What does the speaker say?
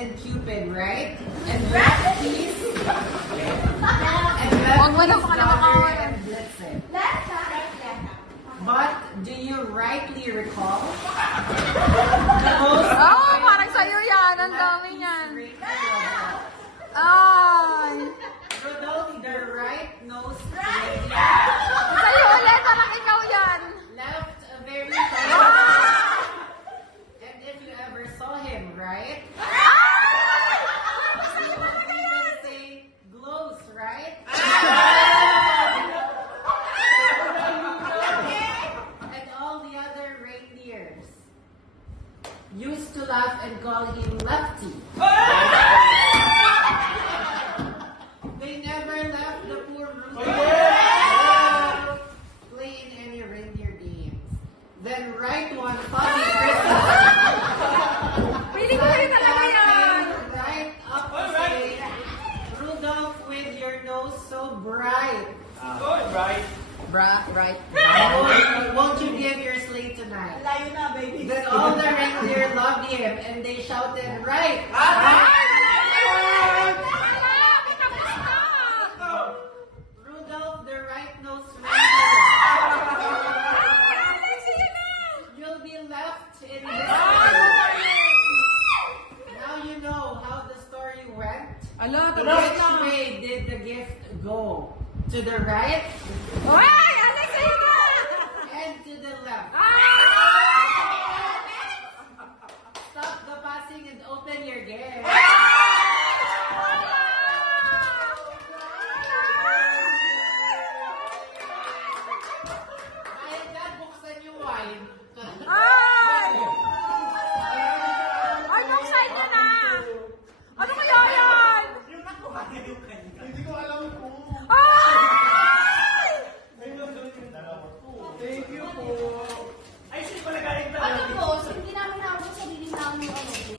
and Cupid, right? And Blackies. And Blackies, Dodger, and Blitzen. But do you rightly recall the most Parang sa'yo yan. Ang dami niyan. Reindeer? Ay. Rudolph the right-nosed Sa'yo ulit. Parang ikaw yan. left a very tiny. And if you ever saw him, right? You would even say glows, right? And all the other reindeers used to laugh and call him Lefty. They never left the poor Rudolph play in any reindeer games. Then right one foggy Christmas. Pili ko rin talaga yan. Right up to say, Rudolph with your nose so bright. Right. Right. Won't you give your sleigh tonight? Layo na, baby. Then all the reindeer loved him and they shouted, right! Rudolph the right-nosed reindeer. You'll be left in history. Now you know how the story went. Ala, Which way did the gift go? To the right? Ah!